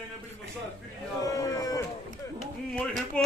Zeynep el-Musafir ya Muhibbo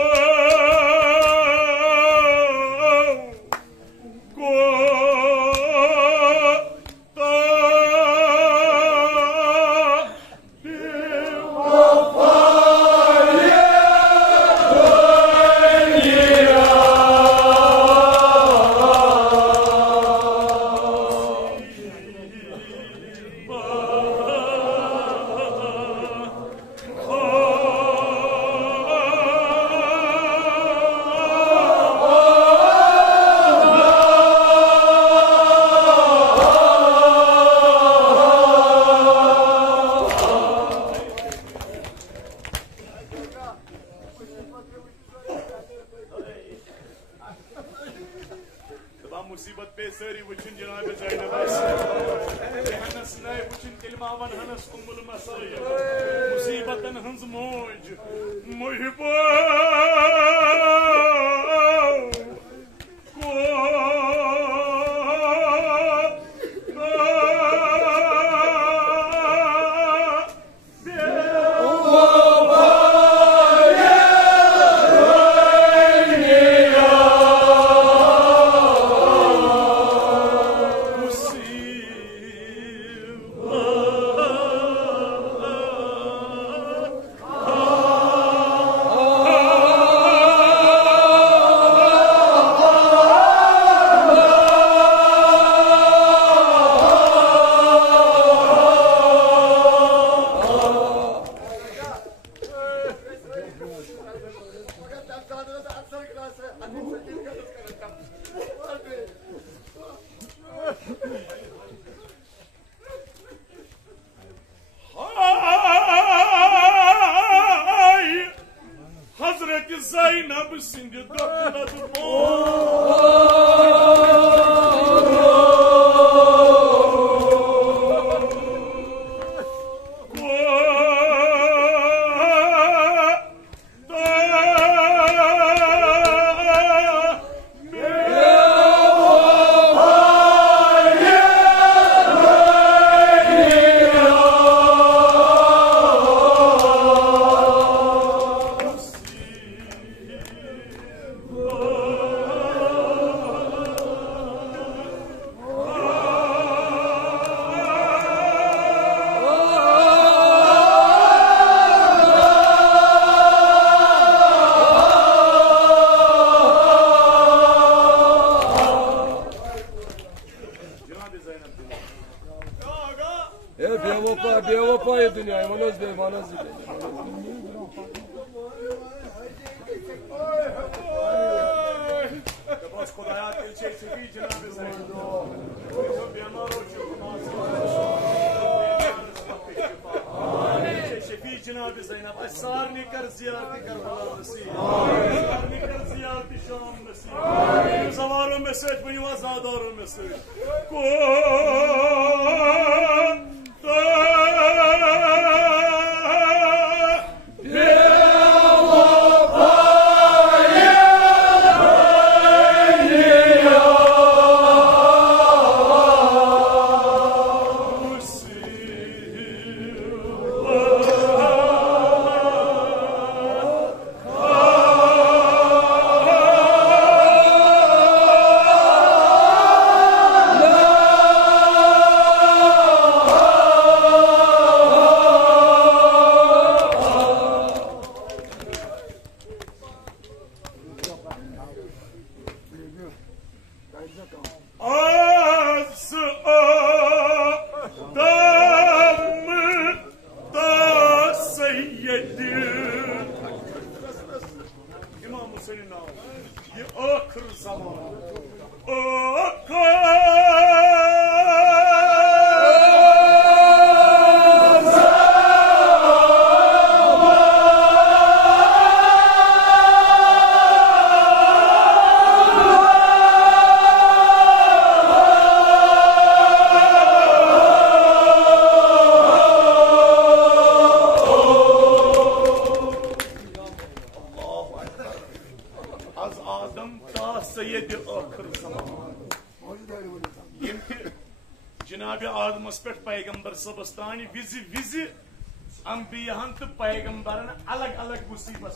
अंबियाहन तो पैगंबरन अलग अलग मुसीबत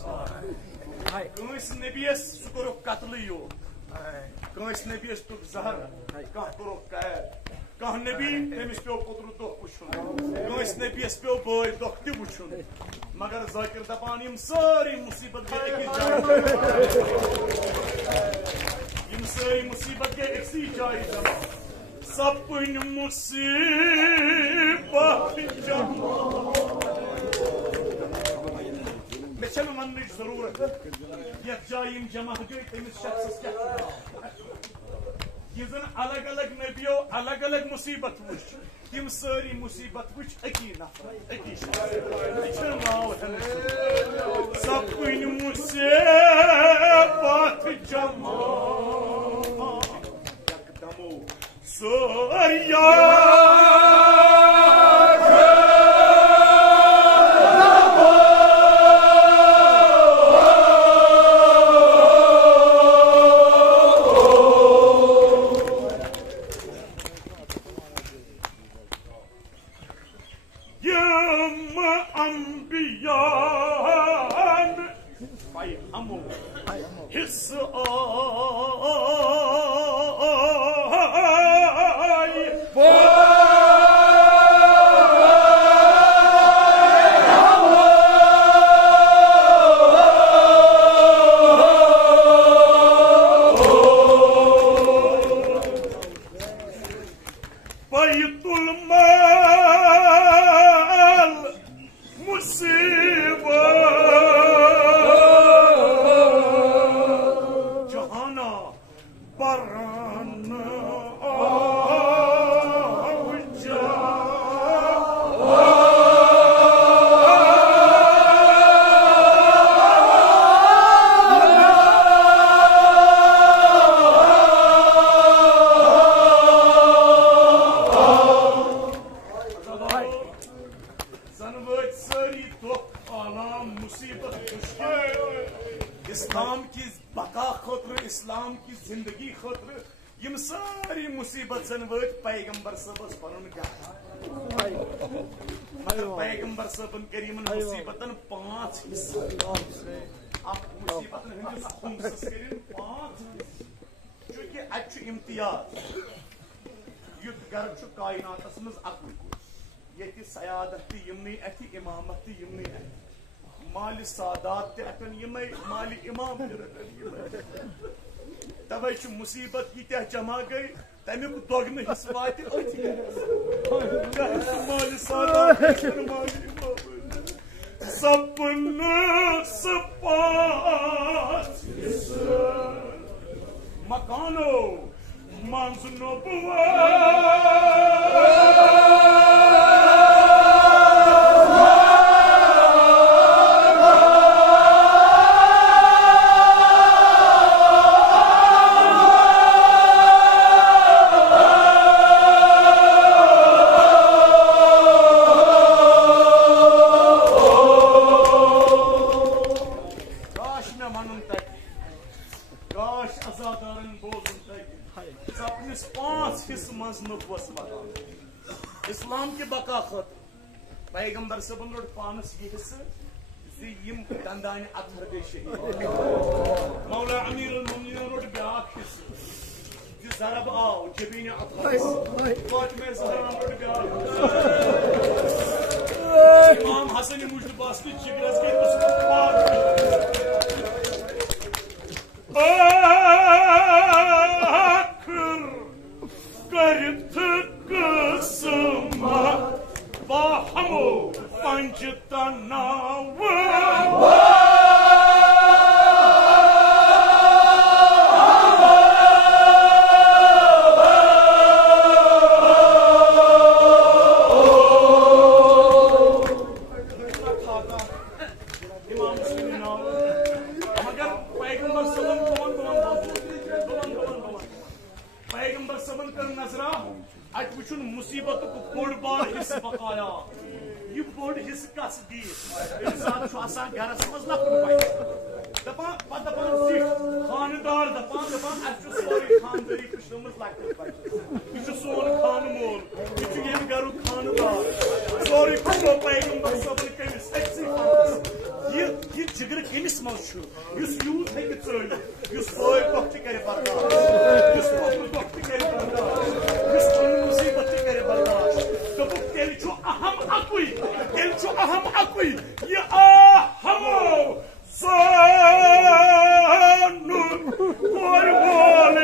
कंस नबीस सह कोर कत्ल यो कंस नबीस तुक जहर कह कोर कैद कह नबी तमिस पे पुत्र दुख वुन कंस नबीस पे बोय दुख तु वुन मगर जाकिर दपान यम सारी मुसीबत गई अकिस जाय यम सारी मुसीबत गई अक्सी जाय जमा सपन मुसीबत जमा मे वन जरूरत ये जाय जमा गई तमिस शख्स क्या ये जन अलग अलग नबियों अलग अलग मुसीबत वुच तिम सारी मुसीबत वुच अकी नफर अकी नाव सपन मुसीबत जमा यकदमो सोरिया इस्लाम की बका खतर इस्लाम की जिंदगी खतर यम सारी मुसीबत जन वत पैगंबर सबस पनुन मगर पैगंबर सबन करीमन मुसीबतन 5 हिस्सा आप मुसीबतन हंदिस खुमसस करिन 5 चूंकि अच्छ इम्तियाज युत गर छु कायनातस मज अकुल यति सयादत ति यमनी अति इमामत ति यमनी माल सादात ते अतन यमय माल इमाम ते रतन यमय तवे छु मुसीबत यित्या जमा गई तमिक दोगन हिस वाति अति माल सादात माल इमाम सपन सपास मकानो मंज नबुवा इस्लाम के बका खत पैगंबर सबन रोड पानस ये हिस्से यम दंदान अथर गई शहीद मौला अमीरुल मोमिनीन रोड ब्याख हिस्से जिस जरब आओ जबीन अथर फातिमा ज़हरा रोड ब्याख इमाम हसन मुजतबा की जिगरस के उसको पार आखिर करत कसमा बाहमो पंचतनाव पैगंबर सबन कर नजरा अट वुन मुसीबत को बोड़ बार हिस्स बकाया ये बोर्ड हिस्स कस दी इंसान छो आसान घरस मज लखन बच्चे दपान खानदार दपान अच्छे सोरी खानदारी कश्मस लखन बच्चे यह सोन खान मोल यह गरु खानदार सोरी कशो पैगंबर सबन कमिस ये जिगर कमिस मज यूथ हे चल बोय दोख करे बर्दाश्त दोख करे बर्दाश्त मुसीबत करे बर्दाश्त दोपुक तेल अहम अकुई ये अहमो सानु कोर बोल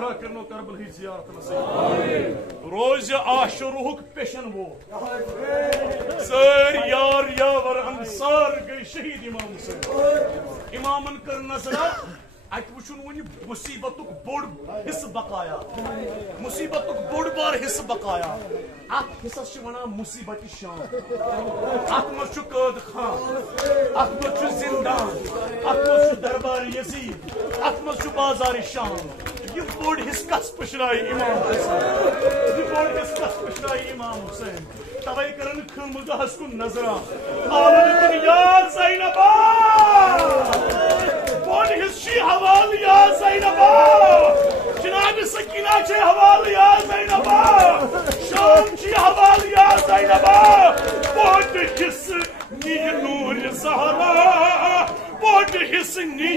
ज़हरा करनो करबल ही ज़ियारत नसीब रोज़ आशुरूह पेशन वो सर यार यावर अंसार गए शहीद इमाम हुसैन इमामन कर नजरा अत वुचुन वन मुसीबतुक बोड़ हिस्स बकाया मुसीबतुक बोड़ बार हिस्स बकाया अत हिस्सस वना मुसीबत शाम अत मज कैद खान अत मज जिंदान अत मज दरबार यजीद अत मज बाजार शाम ये बोड़ हिस्स कस पशराई इमाम हुसैन ये बोड़ हिस्स कस पशराई इमाम हुसैन तवै करन खमगहस कुन नजरा आलन कुन या ज़ैनबा बोड़ हिस्सी हवाल या ज़ैनबा जनाब सकीना छे हवाल या ज़ैनबा शाम छे हवाल या ज़ैनबा बोड़ हिस्स नी नूर ज़हरा बोड़ हिस्स नी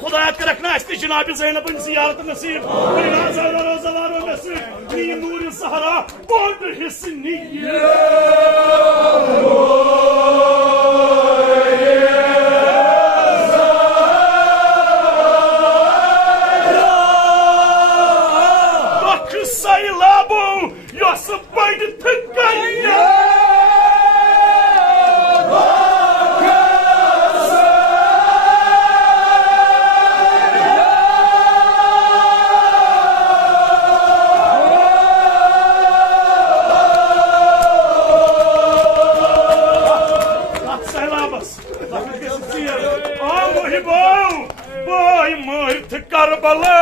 खुदा करखना जनाब ज़ैनब ज़ियारत नसीब नूर ज़हरा बोड़ हिस्स नी सैलाबो यस बड़ थकैया Karbala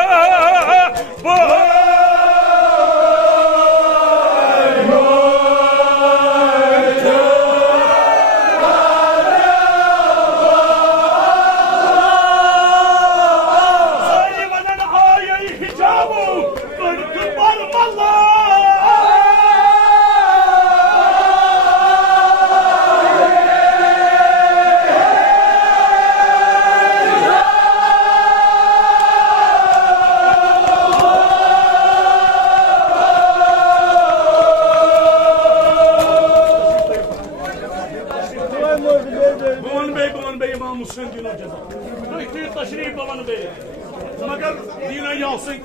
मगर दीना यासन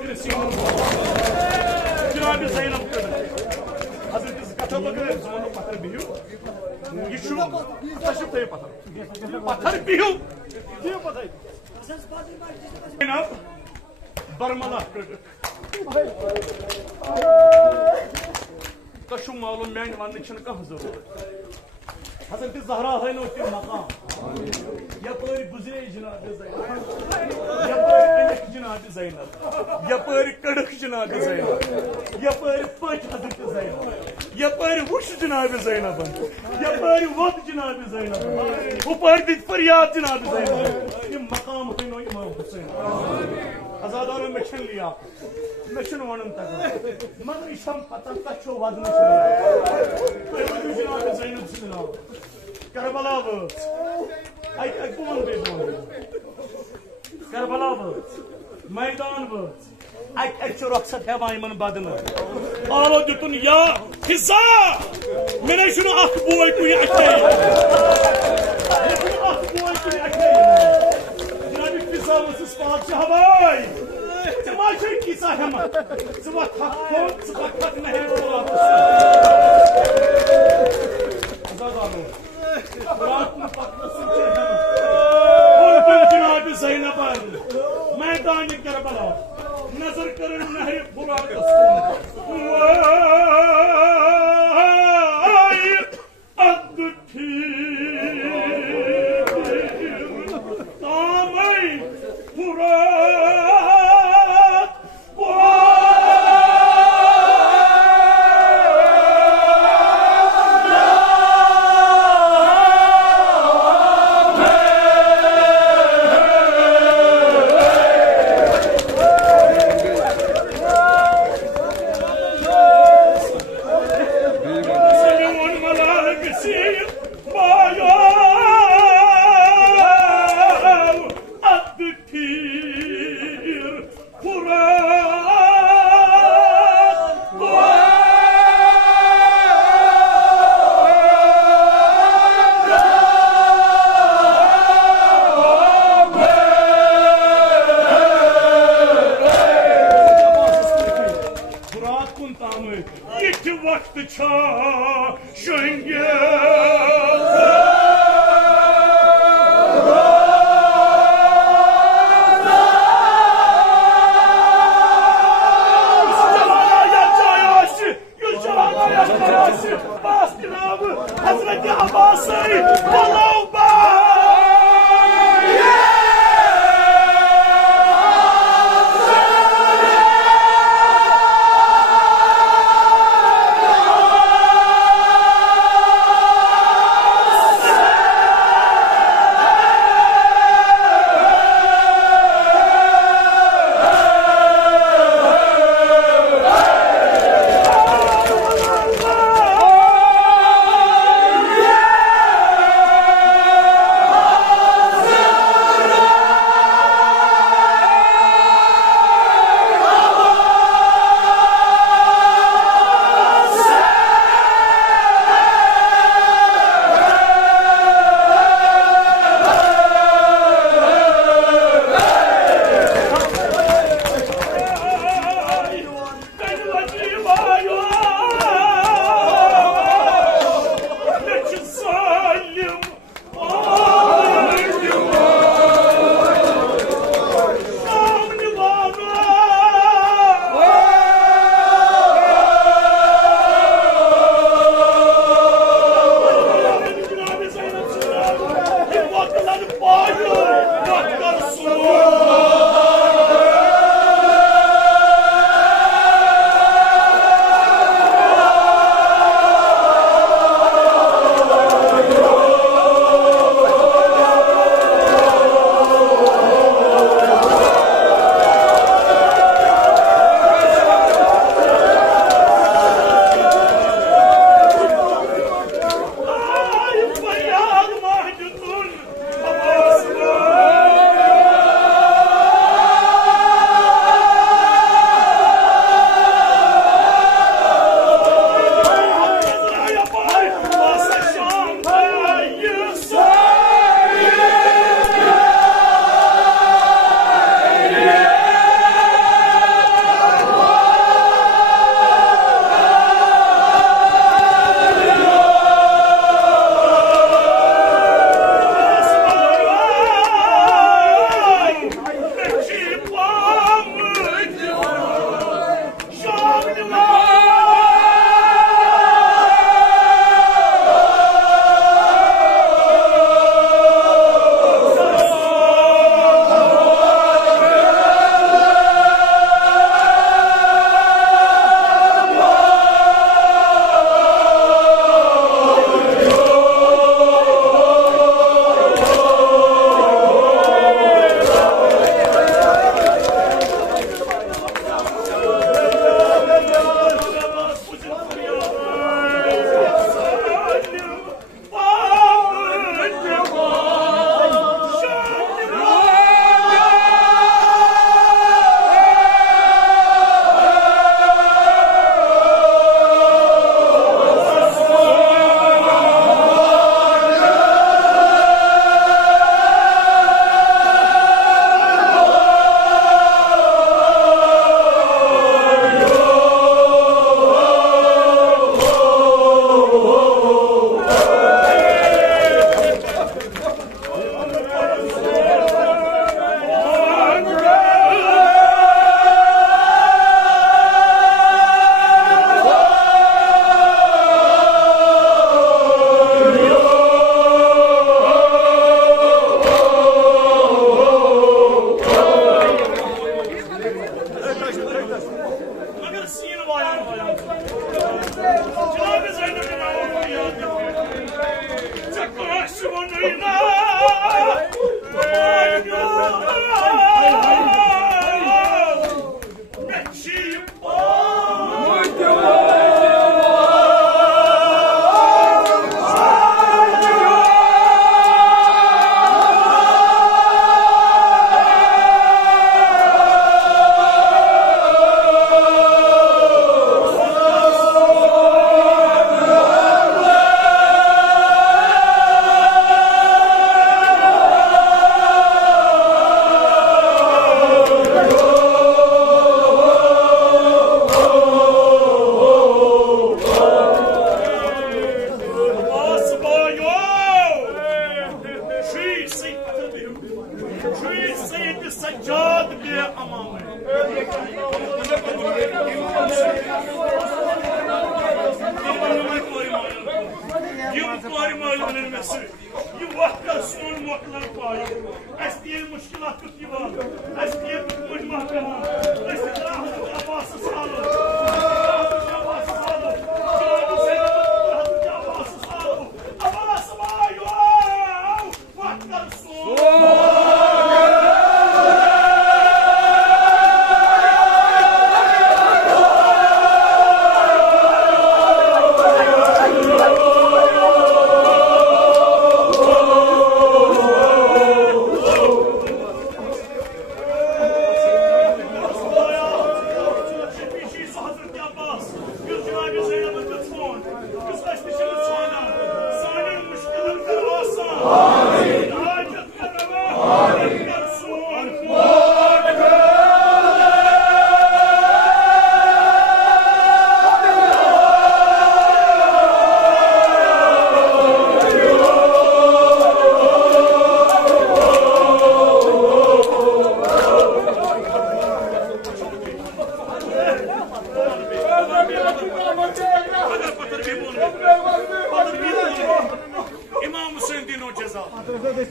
जनाब ज़ैनब कर हजरत कथा बगैर जमानो पत्थर बिहु ये छु तशफ थे पत्थर बिहु दियो पता जनाब बरमला कर तशु मालूम मान वन छन कह जरूरत हजरत ज़हरा है नो ते मकाम यपर गुजरे जनाब ज़ैनब यपर अनक जनाब ज़ैनब यपर कड़क जनाब ज़ैनब यपर पच हजरत ज़ैनब यपर वुश जनाब ज़ैनब यपर वद जनाब ज़ैनब ऊपर दित फरियाद जनाब ज़ैनब ये मकाम है नो इमाम हुसैन आजादारों में छन लिया नशन वनन तक मगर इशम पता तछो वद नशन जनाब ज़ैनब जनाब Karbala words. I go on with Karbala words. Maidan words. I actually rocksat have I'm on Badana. All of you to ya Hizza. Mination of boy to your boy to your Nabi Hizza was a spot to Hawaii. Tamasha Kisa Hama. So what happened? So what happened? जनाब ज़ैनब मैदान Karbala नजर करन नहर फुरात tamı yeti vakti çaşınge. Hazreti Abbas'ı बोल बने में से ये वक्त का सोन मोकलर पाए ऐसी मुश्किलात कुछ ये बात ऐसी कुछ महकमा ऐसी तरह अब्बास सालो अब्बास भाइयों वक्त का सोन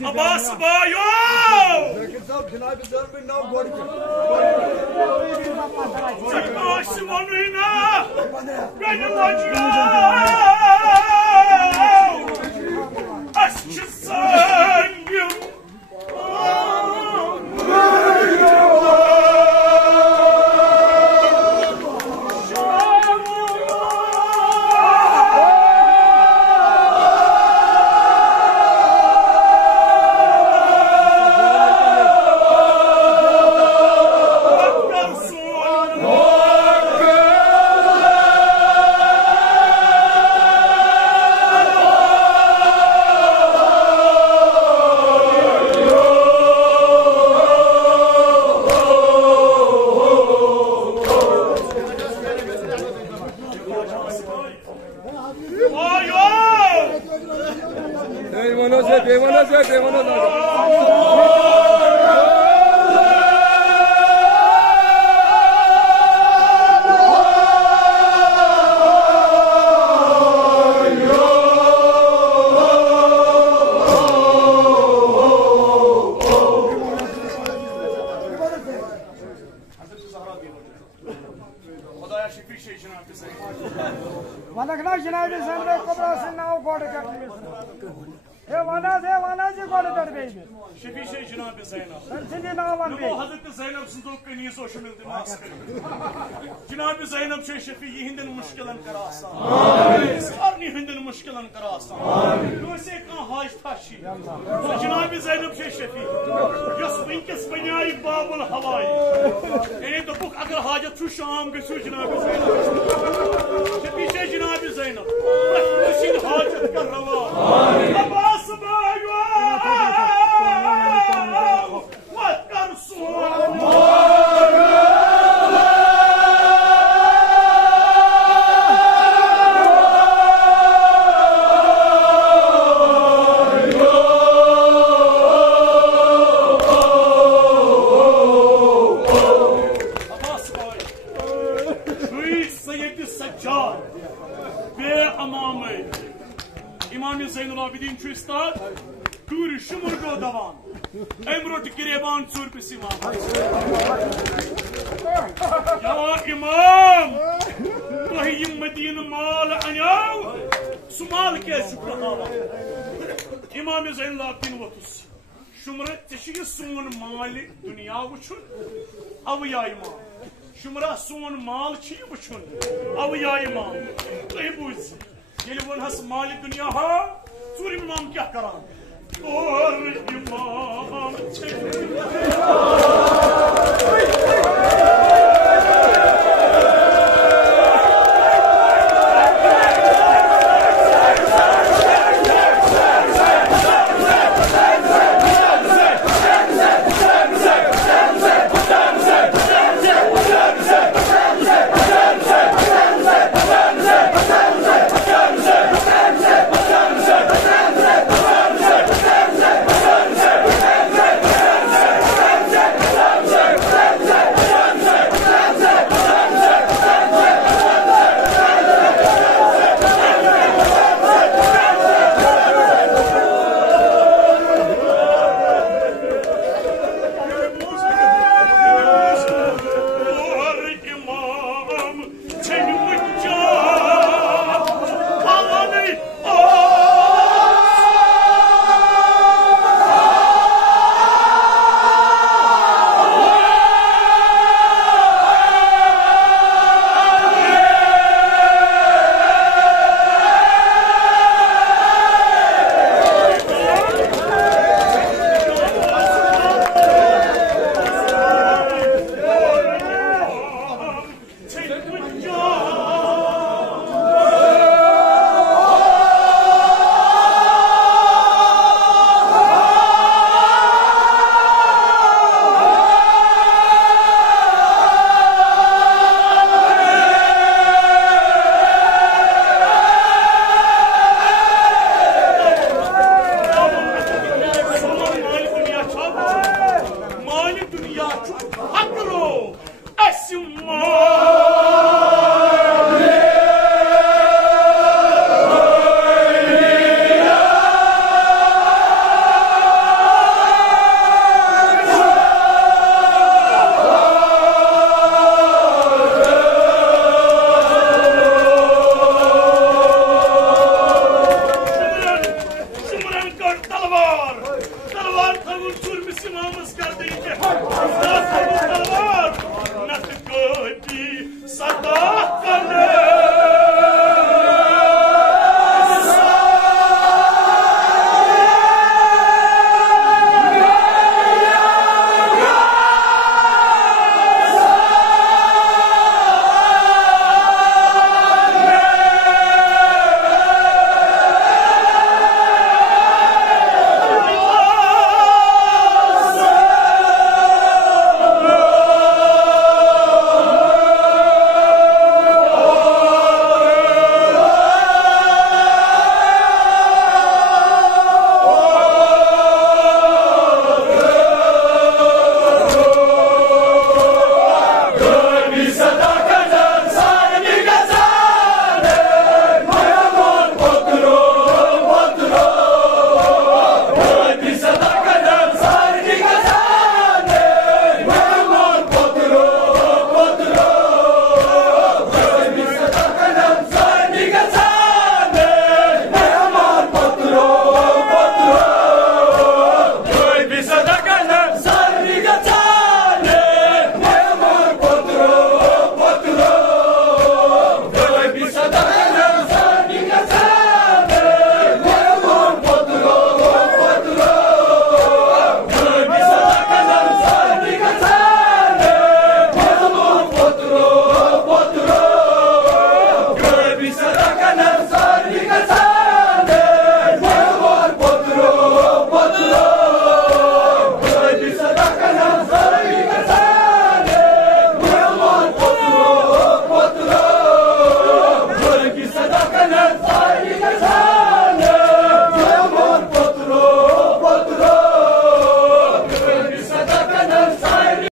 अब्बास भाइयों जनाब ज़ैनब से शफी हिंदन मुश्किलन कर आसान सारनी हिंदन मुश्किलन कर आसान से कहां हाज थाशी जनाब ज़ैनब से शफी यस विंकस बन्याई बाबुल हवाई ए तो बुक अगर हाजत छु शाम गसु जनाब ज़ैनब शफी से जनाब ज़ैनब बस हाजत कर रवा अब्बास भाइयों मत कर सोन इमाम तुम मदीन माल अनाव सुमाल क्या इमाम ज़ैन लाबिन वोतुस शुमर ये सोन माल दुनिया वुचुन अव या इमाम शुमरा सोन माल वुचुन अव या इमाम तुम बूझ ये वनहस माल दुनिया हा चूर इमाम क्या करान और इमाम